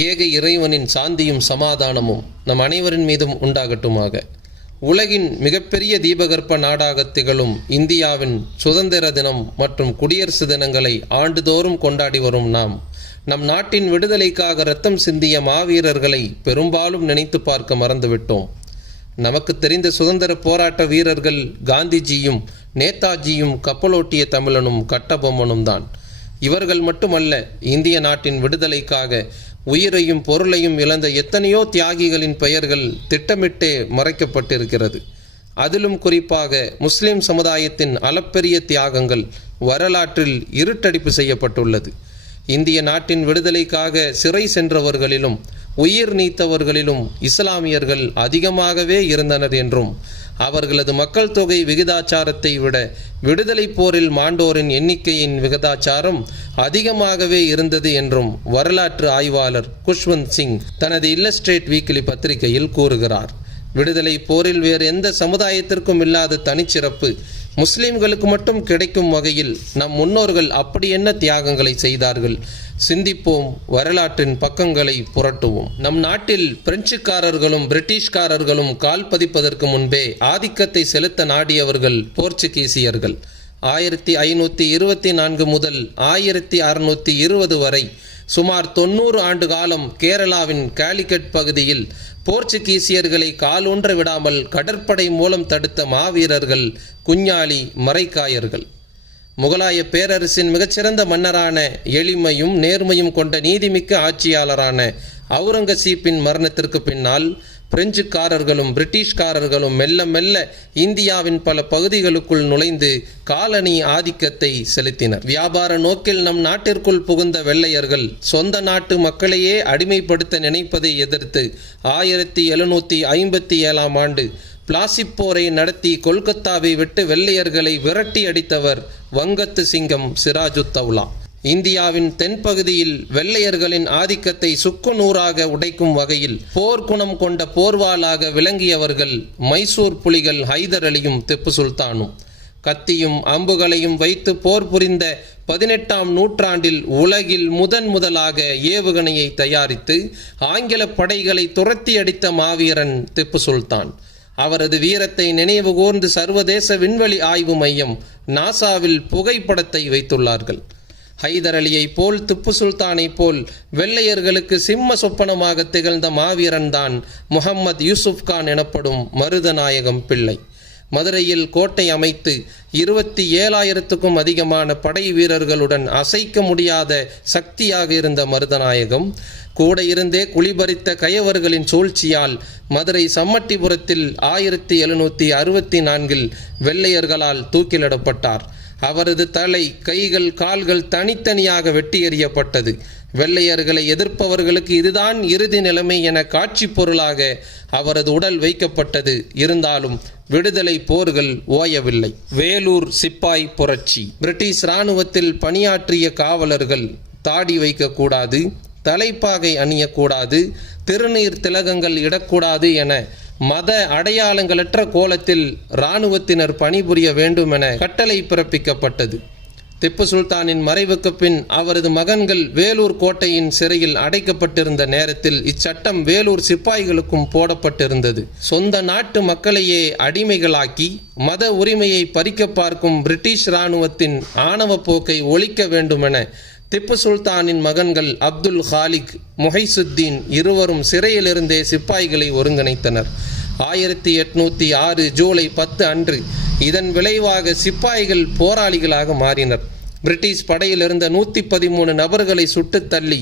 ஏக இறைவனின் சாந்தியும் சமாதானமும் நம் அனைவரின் மீதும் உண்டாகட்டுமாக. உலகின் மிகப்பெரிய தீபகற்ப நாடாக திகழும் இந்தியாவின் சுதந்திர தினம் மற்றும் குடியரசு தினங்களை ஆண்டுதோறும் கொண்டாடி வரும் நம் நாட்டின் விடுதலைக்காக இரத்தம் சிந்திய மாவீரர்களை பெரும்பாலும் நினைத்து பார்க்க மறந்துவிட்டோம். நமக்கு தெரிந்த சுதந்திர போராட்ட வீரர்கள் காந்திஜியும் நேதாஜியும் கப்பலோட்டிய தமிழனும் கட்டபொம்மனும் தான். இவர்கள் மட்டுமல்ல, இந்திய நாட்டின் விடுதலைக்காக உயிரையும் பொருளையும் இழந்த எத்தனையோ தியாகிகளின் பெயர்கள் திட்டமிட்டே மறைக்கப்பட்டிருக்கிறது. அதிலும் குறிப்பாக முஸ்லிம் சமுதாயத்தின் அளப்பெரிய தியாகங்கள் வரலாற்றில் இருட்டடிப்பு செய்யப்பட்டுள்ளது. இந்திய நாட்டின் விடுதலைக்காக சிறை சென்றவர்களிலும் உயிர் நீத்தவர்களிலும் இஸ்லாமியர்கள் அதிகமாகவே இருந்தனர் என்றும், அவர்களது மக்கள் தொகை விகிதாச்சாரத்தை விட விடுதலை போரில் மாண்டோரின் எண்ணிக்கையின் விகிதாச்சாரம் அதிகமாகவே இருந்தது என்றும் வரலாற்று ஆய்வாளர் குஷ்வந்த் சிங் தனது இல்லஸ்ட்ரேட் வீக்லி பத்திரிகையில் கூறுகிறார். விடுதலை போரில் வேறு எந்த சமுதாயத்திற்கும் இல்லாத தனிச்சிறப்பு முஸ்லிம்களுக்கு மட்டும் கிடைக்கும் வகையில் நம் முன்னோர்கள் அப்படி என்ன தியாகங்களை செய்தார்கள்? சிந்திப்போம், வரலாற்றின் பக்கங்களை புரட்டுவோம். நம் நாட்டில் பிரெஞ்சுக்காரர்களும் பிரிட்டிஷ்காரர்களும் கால் பதிப்பதற்கு முன்பே ஆதிக்கத்தை செலுத்த நாடியவர்கள் போர்ச்சுகீசியர்கள். 1524 முதல் 1620 வரை சுமார் 90 ஆண்டு காலம் கேரளாவின் காலிக்கட் பகுதியில் போர்ச்சுகீசியர்களை காலூன்ற விடாமல் கடற்படை மூலம் தடுத்த மாவீரர்கள் குஞ்ஞாலி மரைக்காயர்கள். முகலாய பேரரசின் மிகச்சிறந்த மன்னரான எளிமையும் நேர்மையும் கொண்ட நீதிமிக்க ஆட்சியாளரான அவுரங்கசீப்பின் மரணத்திற்கு பின்னால் பிரெஞ்சுக்காரர்களும் பிரிட்டிஷ்காரர்களும் மெல்ல மெல்ல இந்தியாவின் பல பகுதிகளுக்குள் நுழைந்து காலனி ஆதிக்கத்தை செலுத்தினர். வியாபார நோக்கில் நம் நாட்டிற்குள் புகுந்த வெள்ளையர்கள் சொந்த நாட்டு மக்களையே அடிமைப்படுத்த நினைப்பதை எதிர்த்து 1757 ஆண்டு பிளாசிப் போரை நடத்தி கொல்கத்தாவை விட்டு வெள்ளையர்களை விரட்டி அடித்தவர் வங்கத்து சிங்கம் சிராஜுத்தௌலா. இந்தியாவின் தென்பகுதியில் வெள்ளையர்களின் ஆதிக்கத்தை சுக்குநூறாக உடைக்கும் வகையில் போர்க்குணம் கொண்ட போர்வாளாக விளங்கியவர்கள் மைசூர் புலிகள் ஹைதர் அலியும் திப்பு சுல்தானும். கத்தியும் அம்புகளையும் வைத்து போர் புரிந்த 18ஆம் நூற்றாண்டில் உலகில் முதலாக ஏவுகணையை தயாரித்து ஆங்கில படைகளை துரத்தி அடித்த மாவீரன் திப்பு சுல்தான். அவரது வீரத்தை நினைவு கூர்ந்து சர்வதேச விண்வெளி ஆய்வு மையம் நாசாவில் புகைப்படத்தை வைத்துள்ளார்கள். ஹைதர் அலியை போல் திப்பு சுல்தானை போல் வெள்ளையர்களுக்கு சிம்ம சொப்பனமாக திகழ்ந்த மாவீரன் தான் முகம்மது யூசுப் கான் எனப்படும் மருதநாயகம் பிள்ளை. மதுரையில் கோட்டை அமைத்து 27,000க்கும் அதிகமான படை வீரர்களுடன் அசைக்க முடியாத சக்தியாக இருந்த மருதநாயகம் கூட இருந்தே குளிபறித்த கயவர்களின் சூழ்ச்சியால் மதுரை சம்மட்டிபுரத்தில் 1764 வெள்ளையர்களால் தூக்கிலிடப்பட்டார். அவரது தலை, கைகள், கால்கள் தனித்தனியாக வெட்டி எறியப்பட்டது. வெள்ளையர்களை எதிர்ப்பவர்களுக்கு இதுதான் இறுதி நிலைமை என காட்சி பொருளாக அவரது உடல் வைக்கப்பட்டது. இருந்தாலும் விடுதலை போர்கள் ஓயவில்லை. வேலூர் சிப்பாய் புரட்சி. பிரிட்டிஷ் இராணுவத்தில் பணியாற்றிய காவலர்கள் தாடி வைக்கக்கூடாது, தலைப்பாகை அணியக்கூடாது, திருநீர் திலகங்கள் இடக்கூடாது என மத அடையாளங்களற்ற கோலத்தில் இராணுவத்தினர் பணிபுரிய வேண்டும் என கட்டளை பிறப்பிக்கப்பட்டது. திப்பு சுல்தானின் மறைவுக்கு பின் அவரது மகன்கள் வேலூர் கோட்டையின் சிறையில் அடைக்கப்பட்டிருந்த நேரத்தில் இச்சட்டம் வேலூர் சிப்பாய்களுக்கும் போடப்பட்டிருந்தது. சொந்த நாட்டு மக்களையே அடிமைகளாக்கி மத உரிமையை பறிக்க பார்க்கும் பிரிட்டிஷ் இராணுவத்தின் ஆணவ போக்கை ஒழிக்க வேண்டுமென திப்பு சுல்தானின் மகன்கள் அப்துல் ஹாலிக், முஹைசுத்தீன் இருவரும் சிறையிலிருந்தே சிப்பாய்களை ஒருங்கிணைத்தனர். 1806 ஜூலை 10 அன்று இதன் விளைவாக சிப்பாய்கள் போராளிகளாக மாறினர். பிரிட்டிஷ் படையிலிருந்த 113 நபர்களை சுட்டு தள்ளி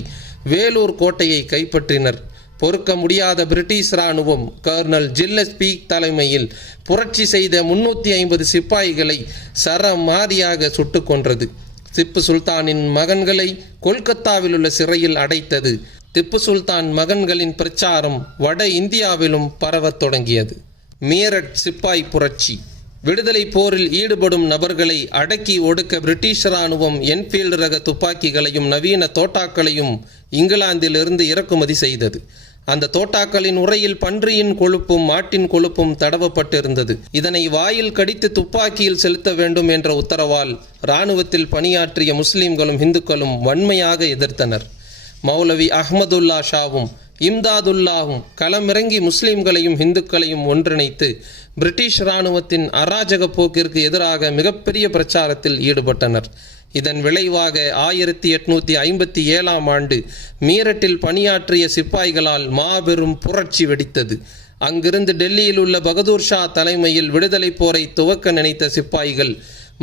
வேலூர் கோட்டையை கைப்பற்றினர். பொறுக்க முடியாத பிரிட்டிஷ் இராணுவம் கர்னல் ஜில்லஸ்பி தலைமையில் புரட்சி செய்த 350 சிப்பாய்களை சரமாரியாக சுட்டு கொன்றது. திப்பு சுல்தானின் மகன்களை கொல்கத்தாவில் உள்ள சிறையில் அடைத்தது. திப்பு சுல்தான் மகன்களின் பிரச்சாரம் வட இந்தியாவிலும் பரவத் தொடங்கியது. மீரட் சிப்பாய் புரட்சி. விடுதலை போரில் ஈடுபடும் நபர்களை அடக்கி ஒடுக்க பிரிட்டிஷ் இராணுவம் என்ஃபீல்டு ரக துப்பாக்கிகளையும் நவீன தோட்டாக்களையும் இங்கிலாந்திலிருந்து இறக்குமதி செய்தது. அந்த தோட்டாக்களின் உரையில் பன்றியின் கொழுப்பும் மாட்டின் கொழுப்பும் தடவப்பட்டிருந்தது. இதனை வாயில் கடித்து துப்பாக்கியில் செலுத்த வேண்டும் என்ற உத்தரவால் இராணுவத்தில் பணியாற்றிய முஸ்லிம்களும் இந்துக்களும் வன்மையாக எதிர்த்தனர். மௌலவி அஹ்மதுல்லா ஷாவும் இம்தாதுல்லாவும் களமிறங்கி முஸ்லிம்களையும் இந்துக்களையும் ஒன்றிணைத்து பிரிட்டிஷ் இராணுவத்தின் அராஜக போக்கிற்கு எதிராக மிகப்பெரிய பிரச்சாரத்தில் ஈடுபட்டனர். இதன் விளைவாக 1857ஆம் ஆண்டு மீரட்டில் பணியாற்றிய சிப்பாய்களால் மாபெரும் புரட்சி வெடித்தது. அங்கிருந்து டெல்லியில் உள்ள பகதூர் ஷா தலைமையில் விடுதலை போரை துவக்க நினைத்த சிப்பாய்கள்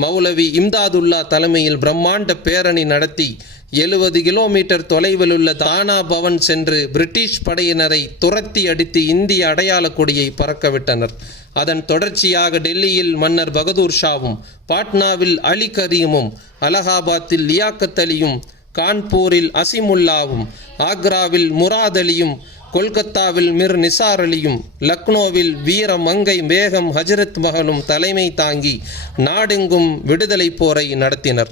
மௌலவி இம்தாதுல்லா தலைமையில் பிரம்மாண்ட பேரணி நடத்தி 70 கிலோமீட்டர் தொலைவில் உள்ள தானா பவன் சென்று பிரிட்டிஷ் படையினரை துரத்தி அடித்து இந்திய அடையாள கொடியை பறக்கவிட்டனர். அதன் தொடர்ச்சியாக டெல்லியில் மன்னர் பகதூர் ஷாவும், பாட்னாவில் அலி கரீமும், அலகாபாத்தில் லியாக்கத் அலியும், கான்பூரில் அசிமுல்லாவும், ஆக்ராவில் முராத் அலியும், கொல்கத்தாவில் மிர் நிசார் அலியும், லக்னோவில் வீர மங்கை பேகம் ஹஜரத் மஹலும் தலைமை தாங்கி நாடெங்கும் விடுதலை போரை நடத்தினர்.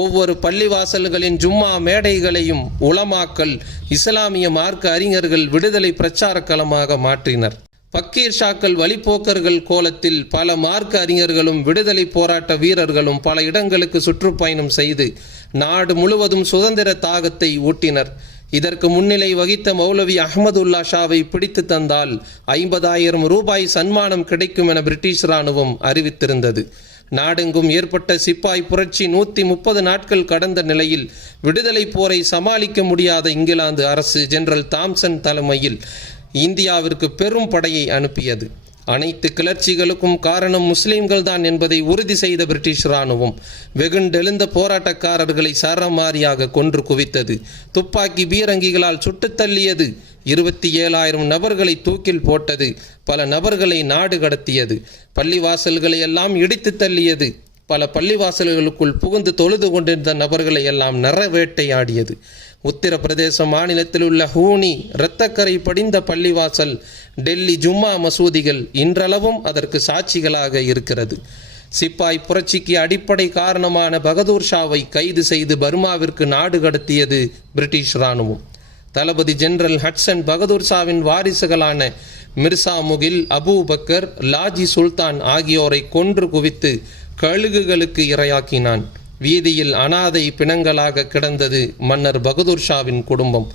ஒவ்வொரு பள்ளிவாசல்களின் ஜும்மா மேடைகளையும் உலமாக்கள், இஸ்லாமிய மார்க்க அறிஞர்கள் விடுதலை பிரச்சார களமாக மாற்றினர். பக்கீர் ஷாக்கள் வழிப்போக்கர்கள் கோலத்தில் பல மார்க்க அறிஞர்களும் விடுதலை போராட்ட வீரர்களும் பல இடங்களுக்கு சுற்றுப்பயணம் செய்து நாடு முழுவதும் சுதந்திர தாகத்தை ஊட்டினர். இதற்கு முன்னிலை வகித்த மௌலவி அஹ்மதுல்லா ஷாவை பிடித்து தந்தால் 50,000 ரூபாய் சன்மானம் கிடைக்கும் என பிரிட்டிஷ் இராணுவம் அறிவித்திருந்தது. நாடெங்கும் ஏற்பட்ட சிப்பாய் புரட்சி 130 நாட்கள் கடந்த நிலையில் விடுதலை போரை சமாளிக்க முடியாத இங்கிலாந்து அரசு ஜெனரல் தாம்சன் தலைமையில் இந்தியாவிற்கு பெரும் படையை அனுப்பியது. அனைத்து கிளர்ச்சிகளுக்கும் காரணம் முஸ்லிம்கள் தான் என்பதை உறுதி செய்த பிரிட்டிஷ் இராணுவம் வெகுண்டெழுந்த போராட்டக்காரர்களை சரமாரியாக கொன்று குவித்தது. துப்பாக்கி பீரங்கிகளால் சுட்டுத் தள்ளியது. 27,000 நபர்களை தூக்கில் போட்டது. பல நபர்களை நாடு கடத்தியது. பள்ளிவாசல்களை எல்லாம் இடித்து தள்ளியது. பல பள்ளிவாசல்களுக்குள் புகுந்து தொழுது கொண்டிருந்த நபர்களை எல்லாம் நரவேட்டையாடியது. உத்தரப்பிரதேச மாநிலத்தில் உள்ள ஹூனி இரத்தக்கரை படிந்த பள்ளிவாசல், டெல்லி ஜும்மா மசூதிகள் இன்றளவும் அதற்கு சாட்சிகளாக இருக்கிறது. சிப்பாய் புரட்சிக்கு அடிப்படை காரணமான பகதூர் ஷாவை கைது செய்து பர்மாவிற்கு நாடு கடத்தியது பிரிட்டிஷ் இராணுவம். தளபதி ஜெனரல் ஹட்சன் பகதூர் ஷாவின் வாரிசுகளான மிர்சா முகில், அபு பக்கர், லாஜி சுல்தான் ஆகியோரை கொன்று குவித்து கழுகுகளுக்கு இரையாக்கினான். வீதியில் அனாதை பிணங்களாக கிடந்தது மன்னர் பகதூர் ஷாவின் குடும்பம்.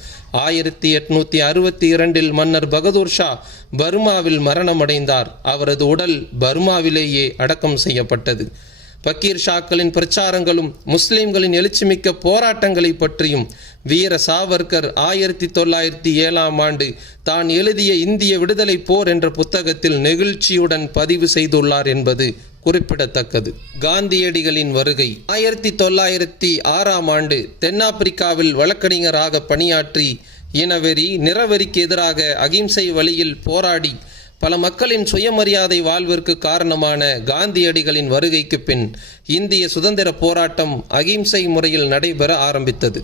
1862இல் மன்னர் பகதூர் ஷா பர்மாவில் மரணமடைந்தார். அவரது உடல் பர்மாவிலேயே அடக்கம் செய்யப்பட்டது. பக்கீர் ஷாக்களின் பிரச்சாரங்களும் முஸ்லிம்களின் எழுச்சிமிக்க போராட்டங்களை பற்றியும் வீர சாவர்கர் 1907ஆம் ஆண்டு தான் எழுதிய இந்திய விடுதலை போர் என்ற புத்தகத்தில் நெகிழ்ச்சியுடன் பதிவு செய்துள்ளார் என்பது குறிப்பிடத்தக்கது. காந்தியடிகளின் வருகை 1906ஆம் ஆண்டு தென்னாப்பிரிக்காவில் வழக்கறிஞராக பணியாற்றி இனவெறி, நிறவெறிக்கு எதிராக அகிம்சை வழியில் போராடி பல மக்களின் சுயமரியாதை வாழ்விற்கு காரணமான காந்தியடிகளின் வருகைக்கு பின் இந்திய சுதந்திர போராட்டம் அகிம்சை முறையில் நடைபெற ஆரம்பித்தது.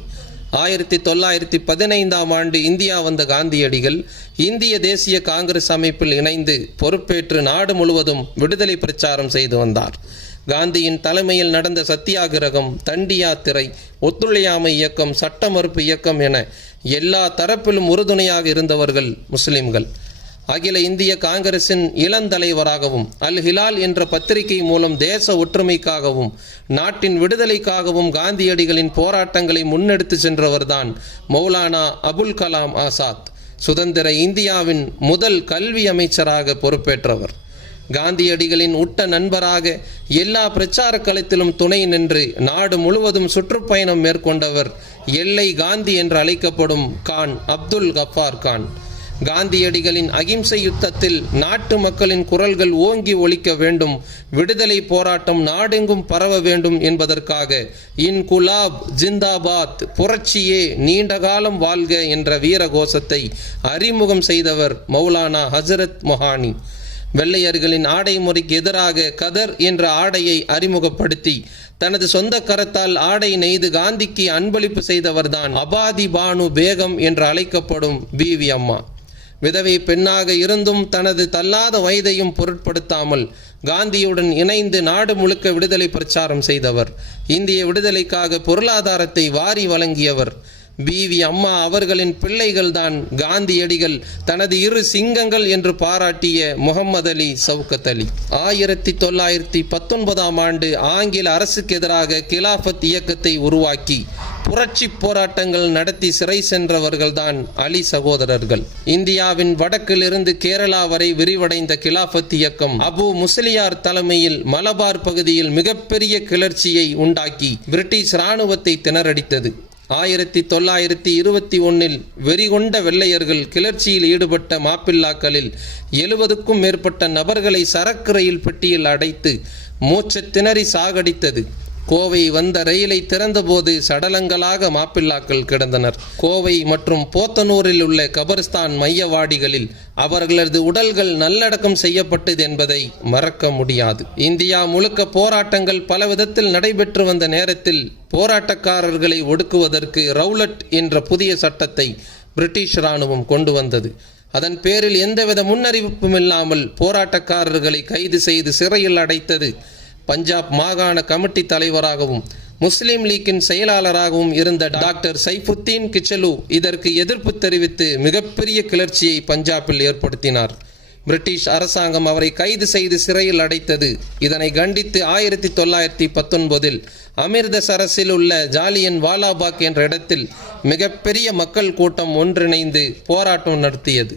1915ஆம் ஆண்டு இந்தியா வந்த காந்தியடிகள் இந்திய தேசிய காங்கிரஸ் அமைப்பில் இணைந்து பொறுப்பேற்று நாடு முழுவதும் விடுதலை பிரச்சாரம் செய்து வந்தார். காந்தியின் தலைமையில் நடந்த சத்தியாகிரகம், தண்டி யாத்திரை, ஒத்துழையாமை இயக்கம், சட்ட மறுப்பு இயக்கம் என எல்லா தரப்பிலும் உறுதுணையாக இருந்தவர்கள் முஸ்லிம்கள். அகில இந்திய காங்கிரசின் இளந்தலைவராகவும் அல் ஹிலால் என்ற பத்திரிகை மூலம் தேச ஒற்றுமைக்காகவும் நாட்டின் விடுதலைக்காகவும் காந்தியடிகளின் போராட்டங்களை முன்னெடுத்து சென்றவர்தான் மௌலானா அபுல் கலாம் ஆசாத். சுதந்திர இந்தியாவின் முதல் கல்வி அமைச்சராக பொறுப்பேற்றவர். காந்தியடிகளின் உட்ட நண்பராக எல்லா பிரச்சார களத்திலும் துணை நின்று நாடு முழுவதும் சுற்றுப்பயணம் மேற்கொண்டவர் எல்லை காந்தி என்று அழைக்கப்படும் கான் அப்துல் கஃபார் கான். காந்தியடிகளின் அகிம்சை யுத்தத்தில் நாட்டு மக்களின் குரல்கள் ஓங்கி ஒலிக்க வேண்டும், விடுதலை போராட்டம் நாடெங்கும் பரவ வேண்டும் என்பதற்காக இன்குலாப் ஜிந்தாபாத், புரட்சியே நீண்ட காலம் வாழ்க என்ற வீர கோஷத்தை அறிமுகம் செய்தவர் மௌலானா ஹசரத் மொஹானி. வெள்ளையர்களின் ஆடை முறைக்கு எதிராக கதர் என்ற ஆடையை அறிமுகப்படுத்தி தனது சொந்த கரத்தால் ஆடை நெய்து காந்திக்கு அன்பளிப்பு செய்தவர்தான் அபாதி பானு பேகம் என்று அழைக்கப்படும் பிவி அம்மா. விதவை பெண்ணாக இருந்தும் தனது தள்ளாத வயதையும் பொருட்படுத்தாமல் காந்தியுடன் இணைந்து நாடு முழுக்க விடுதலை பிரச்சாரம் செய்தவர். இந்திய விடுதலைக்காக பொருளாதாரத்தை வாரி வழங்கியவர். பிவி அம்மா அவர்களின் பிள்ளைகள்தான் காந்தியடிகள் தனது 2 சிங்கங்கள் என்று பாராட்டிய முகம்மது அலி, சவுக்கத் அலி. 1919ஆம் ஆண்டு ஆங்கில அரசுக்கு எதிராக கிலாஃபத் இயக்கத்தை உருவாக்கி புரட்சி போராட்டங்கள் நடத்தி சிறை சென்றவர்கள்தான் அலி சகோதரர்கள். இந்தியாவின் வடக்கிலிருந்து கேரளா வரை விரிவடைந்த கிலாஃபத் இயக்கம் அபு முஸ்லியார் தலைமையில் மலபார் பகுதியில் மிகப்பெரிய கிளர்ச்சியை உண்டாக்கி பிரிட்டிஷ் இராணுவத்தை திணறடித்தது. 1921இல் வெறிகொண்ட வெள்ளையர்கள் கிளர்ச்சியில் ஈடுபட்ட மாப்பிள்ளாக்களில் 70க்கும் மேற்பட்ட நபர்களை சரக்கு ரயில் பெட்டியில் அடைத்து மூச்சத் திணறி சாகடித்தது. கோவை வந்த ரயிலை திறந்தபோது சடலங்களாக மாப்பிள்ளாக்கள் கிடந்தனர். கோவை மற்றும் போத்தனூரில் உள்ள கபர்ஸ்தான் மையவாடிகளில் அவர்களது உடல்கள் நல்லடக்கம் செய்யப்பட்டது என்பதை மறக்க முடியாது. இந்தியா முழுக்க போராட்டங்கள் பல விதத்தில் நடைபெற்று வந்த நேரத்தில் போராட்டக்காரர்களை ஒடுக்குவதற்கு ரவுலட் என்ற புதிய சட்டத்தை பிரிட்டிஷ் இராணுவம் கொண்டு வந்தது. அதன் பேரில் எந்தவித முன்னறிவிப்பும் இல்லாமல் போராட்டக்காரர்களை கைது செய்து சிறையில் அடைத்தது. பஞ்சாப் மாகாண கமிட்டி தலைவராகவும் முஸ்லிம் லீக்கின் செயலாளராகவும் இருந்த டாக்டர் சைஃபுத்தீன் கிச்சலு இதற்கு எதிர்ப்பு தெரிவித்து மிகப்பெரிய கிளர்ச்சியை பஞ்சாபில் ஏற்படுத்தினார். பிரிட்டிஷ் அரசாங்கம் அவரை கைது செய்து சிறையில் அடைத்தது. இதனை கண்டித்து 1919இல் அமிர்தசரஸில் உள்ள ஜாலியன் வாலாபாக் என்ற இடத்தில் மிகப்பெரிய மக்கள் கூட்டம் ஒன்றிணைந்து போராட்டம் நடத்தியது.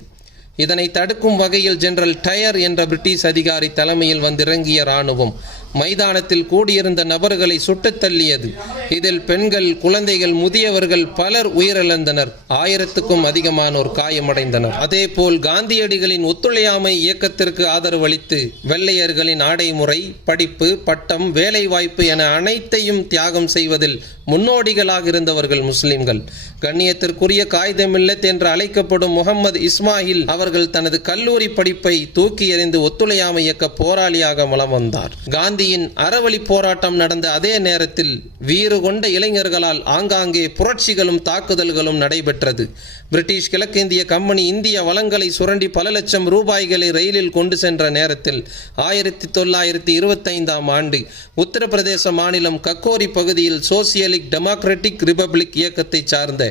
இதனை தடுக்கும் வகையில் ஜெனரல் டயர் என்ற பிரிட்டிஷ் அதிகாரி தலைமையில் வந்திறங்கிய இராணுவம் மைதானத்தில் கூடியிருந்த நபர்களை சுட்டுத் தள்ளியது. இதில் பெண்கள், குழந்தைகள், முதியவர்கள் பலர் உயிரிழந்தனர். 1000க்கும் அதிகமானோர் காயமடைந்தனர். அதேபோல் காந்தியடிகளின் ஒத்துழையாமை இயக்கத்திற்கு ஆதரவளித்து வெள்ளையர்களின் ஆடைமுறை, படிப்பு, பட்டம், வேலைவாய்ப்பு என அனைத்தையும் தியாகம் செய்வதில் முன்னோடிகளாக இருந்தவர்கள் முஸ்லிம்கள். கண்ணியத்திற்குரிய காயிதே மில்லத் என்று அழைக்கப்படும் முகமது இஸ்மாயில் அவர்கள் தனது கல்லூரி படிப்பை தூக்கி எறிந்து ஒத்துழையாமை இயக்க போராளியாக வலம் வந்தார். காந்தியின் அறவழி போராட்டம் நடந்த அதே நேரத்தில் வீறு கொண்ட இளைஞர்களால் ஆங்காங்கே புரட்சிகளும் தாக்குதல்களும் நடைபெற்றது. பிரிட்டிஷ் கிழக்கிந்திய கம்பெனி இந்திய வளங்களை சுரண்டி பல லட்சம் ரூபாய்களை ரயிலில் கொண்டு சென்ற நேரத்தில் 1925ஆம் ஆண்டு உத்தரப்பிரதேச மாநிலம் கக்கோரி பகுதியில் சோசியலிக் டெமோக்ராட்டிக் ரிபப்ளிக் இயக்கத்தை சார்ந்த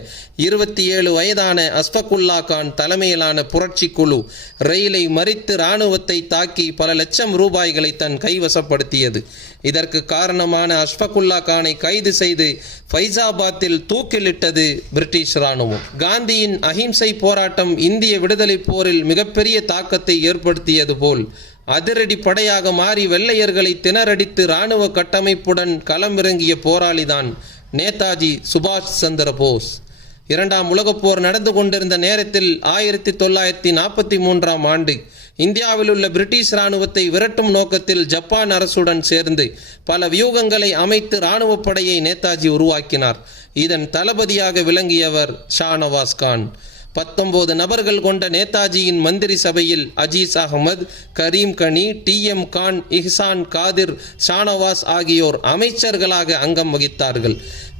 27 வயதான அஸ்ஃபகுல்லா கான் தலைமையிலான புரட்சி குழு ரயிலை மறித்து இராணுவத்தை தாக்கி பல லட்சம் ரூபாய்களை தன் கைவசப்படுத்தியது. இதற்கு காரணமான அஸ்ஃபகுல்லா கானை கைது செய்து ஃபைசாபாத்தில் தூக்கிலிட்டது பிரிட்டிஷ் இராணுவம். காந்தியின் அஹிம்சை போராட்டம் இந்திய விடுதலை போரில் மிகப்பெரிய தாக்கத்தை ஏற்படுத்தியது போல் அதிரடி படையாக மாறி வெள்ளையர்களை திணறடித்து இராணுவ கட்டமைப்புடன் களமிறங்கிய போராளிதான் நேதாஜி சுபாஷ் சந்திர போஸ். 2ஆம் உலகப் போர் நடந்து கொண்டிருந்த நேரத்தில் 1943ஆம் ஆண்டு இந்தியாவில் உள்ள பிரிட்டிஷ் இராணுவத்தை விரட்டும் நோக்கத்தில் ஜப்பான் அரசுடன் சேர்ந்து பல வியூகங்களை அமைத்து இராணுவ படையை நேதாஜி உருவாக்கினார். இதன் தளபதியாக விளங்கியவர் ஷா நவாஸ் கான். 19 நபர்கள் கொண்ட நேதாஜியின் மந்திரி சபையில் அஜீஸ் அகமது, கரீம் கனி, TM கான், இஹ்சான் காதிர், ஷானவாஸ் ஆகியோர் அமைச்சர்களாக அங்கம் வகித்தார்கள்.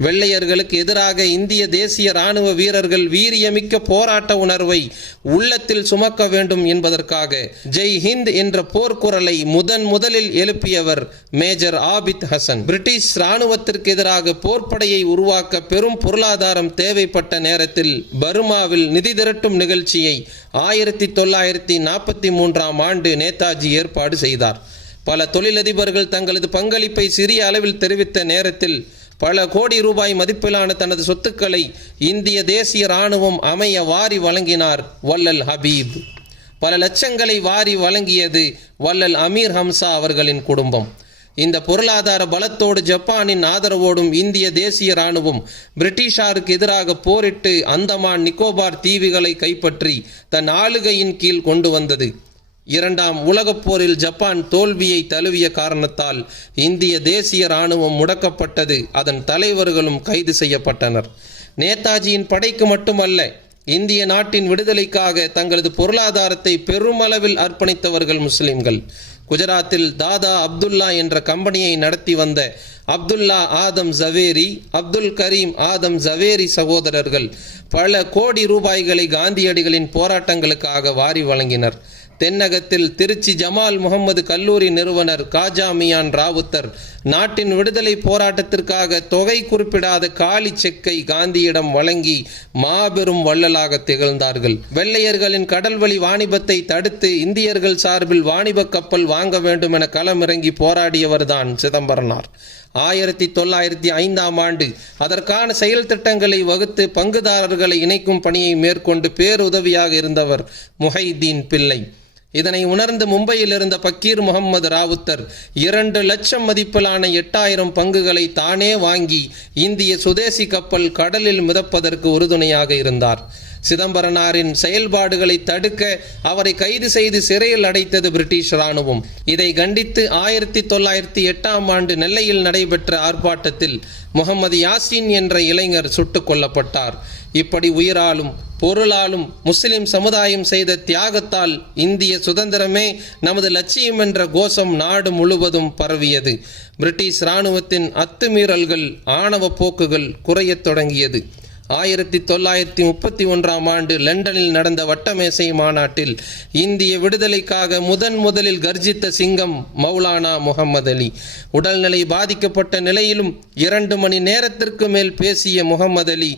வெள்ளையர்களுக்கு எதிராக இந்திய தேசிய இராணுவ வீரர்கள் வீரியமிக்க போராட்ட உணர்வை உள்ளத்தில் சுமக்க வேண்டும் என்பதற்காக ஜெய் ஹிந்த் என்ற போர்க்குரலை முதலில் எழுப்பியவர் மேஜர் ஆபித் ஹசன். பிரிட்டிஷ் இராணுவத்திற்கு எதிராக போர்ப்படையை உருவாக்க பெரும் பொருளாதாரம் தேவைப்பட்ட நேரத்தில் பர்மாவில் நிதி திரட்டும் நிகழ்ச்சியை 1943ஆம் ஆண்டு நேதாஜி ஏற்பாடு செய்தார். பல தொழிலதிபர்கள் தங்களது பங்களிப்பை சிறிய அளவில் தெரிவித்த நேரத்தில் பல கோடி ரூபாய் மதிப்பிலான தனது சொத்துக்களை இந்திய தேசிய இராணுவம் அமைய வாரி வழங்கினார் வல்லல் ஹபீப். பல லட்சங்களை வாரி வழங்கியது வல்லல் அமீர் ஹம்சா அவர்களின் குடும்பம். இந்த பொருளாதார பலத்தோடு ஜப்பானின் ஆதரவோடும் இந்திய தேசிய இராணுவம் பிரிட்டிஷாருக்கு எதிராக போரிட்டு அந்தமான் நிக்கோபார் தீவுகளை கைப்பற்றி தன் ஆளுகையின் கீழ் கொண்டு வந்தது. 2ஆம் உலகப் போரில் ஜப்பான் தோல்வியை தழுவிய காரணத்தால் இந்திய தேசிய இராணுவம் முடக்கப்பட்டது. அதன் தலைவர்களும் கைது செய்யப்பட்டனர். நேதாஜியின் படைக்கு மட்டுமல்ல, இந்திய நாட்டின் விடுதலைக்காக தங்களது பொருளாதாரத்தை பெருமளவில் அர்ப்பணித்தவர்கள் முஸ்லிம்கள். குஜராத்தில் தாதா அப்துல்லா என்ற கம்பெனியை நடத்தி வந்த அப்துல்லா ஆதம் ஜவேரி, அப்துல் கரீம் ஆதம் ஜவேரி சகோதரர்கள் பல கோடி ரூபாய்களை காந்தியடிகளின் போராட்டங்களுக்காக வாரி வழங்கினர். தென்னகத்தில் திருச்சி ஜமால் முகமது கல்லூரி நிறுவனர் காஜா மியான் ராவுத்தர் நாட்டின் விடுதலை போராட்டத்திற்காக தொகை குறிப்பிடாத காலி செக்கை காந்தியிடம் வழங்கி மாபெரும் வள்ளலாக திகழ்ந்தார்கள். வெள்ளையர்களின் கடல்வழி வாணிபத்தை தடுத்து இந்தியர்கள் சார்பில் வாணிப கப்பல் வாங்க வேண்டும் என களமிறங்கி போராடியவர்தான் சிதம்பரனார். 1905ஆம் ஆண்டு அதற்கான செயல் திட்டங்களை வகுத்து பங்குதாரர்களை இணைக்கும் பணியை மேற்கொண்டு பேருதவியாக இருந்தவர் முஹைதீன் பிள்ளை. இதனை உணர்ந்து மும்பையில் இருந்த பக்கீர் முகமது ராவுத்தர் 2 லட்சம் மதிப்பிலான 8000 பங்குகளை தானே வாங்கி இந்திய சுதேசி கப்பல் கடலில் மிதப்பதற்கு உறுதுணையாக இருந்தார். சிதம்பரனாரின் செயல்பாடுகளை தடுக்க அவரை கைது செய்து சிறையில் அடைத்தது பிரிட்டிஷ் இராணுவம். இதை கண்டித்து 1908ஆம் ஆண்டு நெல்லையில் நடைபெற்ற ஆர்ப்பாட்டத்தில் முகமது யாசின் என்ற இளைஞர் சுட்டுக் கொல்லப்பட்டார். இப்படி உயிராலும் பொருளாலும் முஸ்லிம் சமுதாயம் செய்த தியாகத்தால் இந்திய சுதந்திரமே நமது லட்சியம் என்ற கோஷம் நாடு முழுவதும் பரவியது. பிரிட்டிஷ் இராணுவத்தின் அத்துமீறல்கள், ஆணவ போக்குகள் குறையத் தொடங்கியது. 1931ஆம் ஆண்டு லண்டனில் நடந்த வட்டமேசை மாநாட்டில் இந்திய விடுதலைக்காக முதலில் கர்ஜித்த சிங்கம் மௌலானா முகமது அலி. உடல்நிலை பாதிக்கப்பட்ட நிலையிலும் 2 மணி நேரத்திற்கு மேல் பேசிய முகமது அலி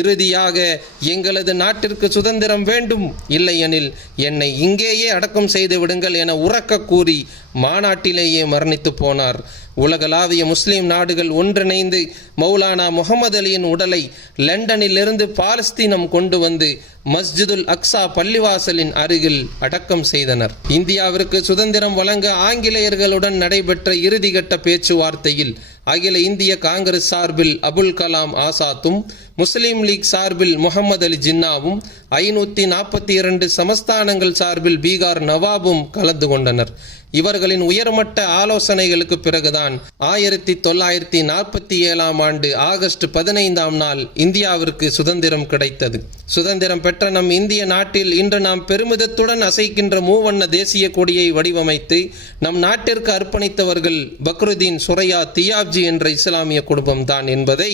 இறுதியாக எங்களது நாட்டிற்கு சுதந்திரம் வேண்டும், இல்லையெனில் என்னை இங்கேயே அடக்கம் செய்து விடுங்கள் என உரக்க கூறி மாநாட்டிலேயே மரணித்து போனார். உலகளாவிய முஸ்லிம் நாடுகள் ஒன்றிணைந்து மௌலானா முகமது அலியின் உடலை லண்டனிலிருந்து பாலஸ்தீனம் கொண்டு வந்து மஸ்ஜிதுல் அக்ஸா பள்ளிவாசலின் அருகில் அடக்கம் செய்தனர். இந்தியாவிற்கு சுதந்திரம் வழங்க ஆங்கிலேயர்களுடன் நடைபெற்ற இறுதிக்கட்ட பேச்சுவார்த்தையில் அகில இந்திய காங்கிரஸ் சார்பில் அபுல் கலாம் ஆசாத்தும், முஸ்லீம் லீக் சார்பில் முகமது அலி ஜின்னாவும், 542 சமஸ்தானங்கள் சார்பில் பீகார் நவாபும் கலந்து கொண்டனர். இவர்களின் உயர்மட்ட ஆலோசனைகளுக்கு பிறகுதான் 1947ஆம் ஆண்டு ஆகஸ்ட் 15ஆம் நாள் இந்தியாவிற்கு சுதந்திரம் கிடைத்தது. சுதந்திரம் பெற்ற நம் இந்திய நாட்டில் இன்று நாம் பெருமிதத்துடன் அசைக்கின்ற மூவண்ண தேசிய கொடியை வடிவமைத்து நம் நாட்டிற்கு அர்ப்பணித்தவர்கள் பக்ருதீன் சுரையா தியாப்ஜி என்ற இஸ்லாமிய குடும்பம்தான் என்பதை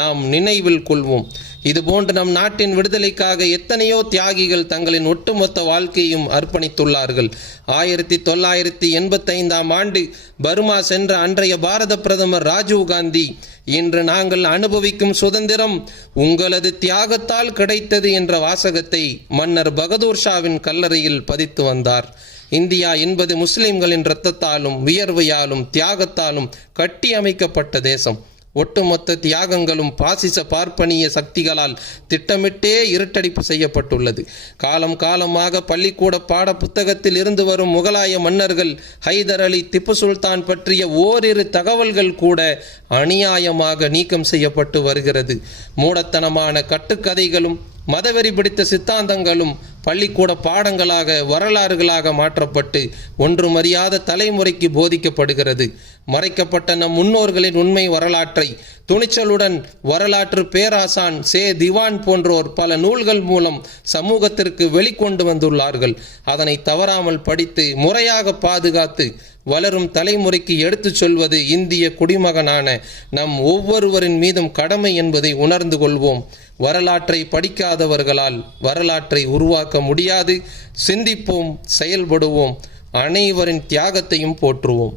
நாம் நினைவில் கொள்வோம். இதுபோன்று நம் நாட்டின் விடுதலைக்காக எத்தனையோ தியாகிகள் தங்களின் ஒட்டுமொத்த வாழ்க்கையும் அர்ப்பணித்துள்ளார்கள். 1985ஆம் ஆண்டு பர்மா சென்ற அன்றைய பாரத பிரதமர் ராஜீவ் காந்தி, இன்று நாங்கள் அனுபவிக்கும் சுதந்திரம் உங்களது தியாகத்தால் கிடைத்தது என்ற வாசகத்தை மன்னர் பகதூர் ஷாவின் கல்லறையில் பதித்து வந்தார். இந்தியா என்பது முஸ்லிம்களின் இரத்தத்தாலும் வியர்வையாலும் தியாகத்தாலும் கட்டி அமைக்கப்பட்ட தேசம். ஒட்டுமொத்த தியாகங்களும் பாசிச பார்ப்பனிய சக்திகளால் திட்டமிட்டே இருட்டடிப்பு செய்யப்பட்டுள்ளது. காலம் காலமாக பள்ளிக்கூட பாட புத்தகத்தில் இருந்து வரும் முகலாய மன்னர்கள் ஹைதர் அலி, திப்பு சுல்தான் பற்றிய ஓரிரு தகவல்கள் கூட அநியாயமாக நீக்கம் செய்யப்பட்டு வருகிறது. மூடத்தனமான கட்டுக்கதைகளும் மதவெறி பிடித்த சித்தாந்தங்களும் பள்ளிக்கூட பாடங்களாக வரலாறுகளாக மாற்றப்பட்டு ஒன்றுமறியாத தலைமுறைக்கு போதிக்கப்படுகிறது. மறைக்கப்பட்ட நம் முன்னோர்களின் உண்மை வரலாற்றை துணிச்சலுடன் வரலாற்று பேராசான் சே திவான் போன்றோர் பல நூல்கள் மூலம் சமூகத்திற்கு வெளிக்கொண்டு வந்துள்ளார்கள். அதனை தவறாமல் படித்து முறையாக பாதுகாத்து வளரும் தலைமுறைக்கு எடுத்துச் சொல்வது இந்திய குடிமகனான நம் ஒவ்வொருவரின் மீதும் கடமை என்பதை உணர்ந்து கொள்வோம். வரலாற்றை படிக்காதவர்களால் வரலாற்றை உருவாக்க முடியாது. சிந்திப்போம், செயல்படுவோம், அனைவரின் தியாகத்தையும் போற்றுவோம்.